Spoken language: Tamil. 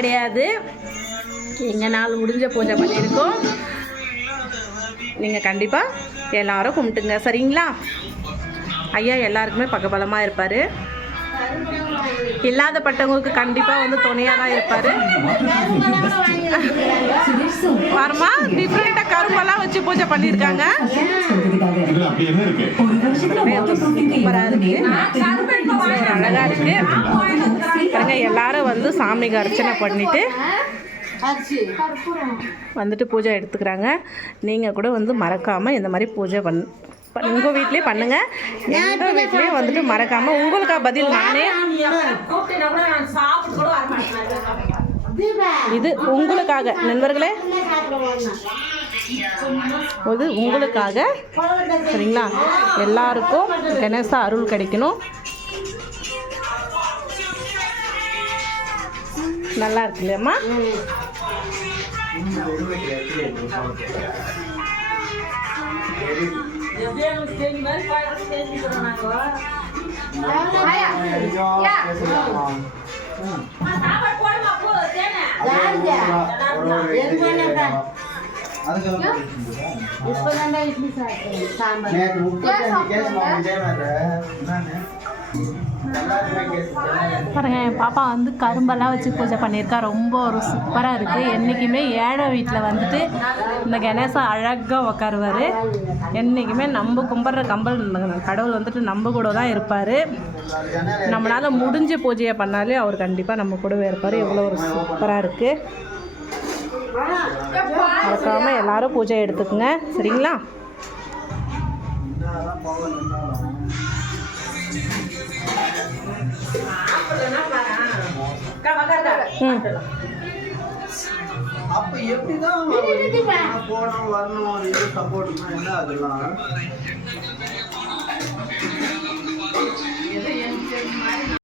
கிடையாது, எங்களால் முடிஞ்ச பூஜை பண்ணியிருக்கோம். நீங்கள் கண்டிப்பாக எல்லாரும் கும்பிட்டுங்க, சரிங்களா? ஐயா எல்லாருக்குமே பக்கபலமாக இருப்பார். இல்லாதப்பட்டவங்களுக்கு கண்டிப்பாக வந்து துணையாக தான் இருப்பார். பாருமா, டிஃப்ரெண்ட்டாக கரும்பெல்லாம் வச்சு பூஜை பண்ணியிருக்காங்க. சூப்பராக இருக்கு, அழகாக இருக்கு. பாருங்க, எல்லாரும் வந்து சாமிக்கு அர்ச்சனை பண்ணிட்டு வந்துட்டு பூஜை எடுத்துக்கிறாங்க. நீங்கள் கூட வந்து மறக்காமல் இந்த மாதிரி பூஜை உங்கள் வீட்லேயே பண்ணுங்கள். எங்கள் வீட்லேயே வந்துட்டு மறக்காமல் உங்களுக்கா பதில் நானே. இது உங்களுக்காக நண்பர்களே, இது உங்களுக்காக, சரிங்களா? எல்லாருக்கும் கணேசா அருள் கிடைக்கணும். நல்லா இருக்கு இல்லையம்மா? பாருங்க, என் பாப்பா வந்து கரும்பெல்லாம் வச்சு பூஜை பண்ணியிருக்கா. ரொம்ப ஒரு சூப்பராக இருக்குது. என்றைக்குமே ஏழை வீட்டில் வந்துட்டு இந்த கணேசா அழகாக உக்காருவார். என்றைக்குமே நம்ம கும்பிட்ற கடவுள் வந்துட்டு நம்ம கூட தான் இருப்பார். நம்மளால் முடிஞ்ச பூஜையை பண்ணாலே அவர் கண்டிப்பாக நம்ம கூடவே இருப்பார். எவ்வளோ ஒரு சூப்பராக இருக்குது. மறக்காமல் எல்லாரும் பூஜை எடுத்துக்குங்க, சரிங்களா? அப்ப எப்படிதான் போனோம் வரணும் சப்போர்ட் என்ன அதெல்லாம்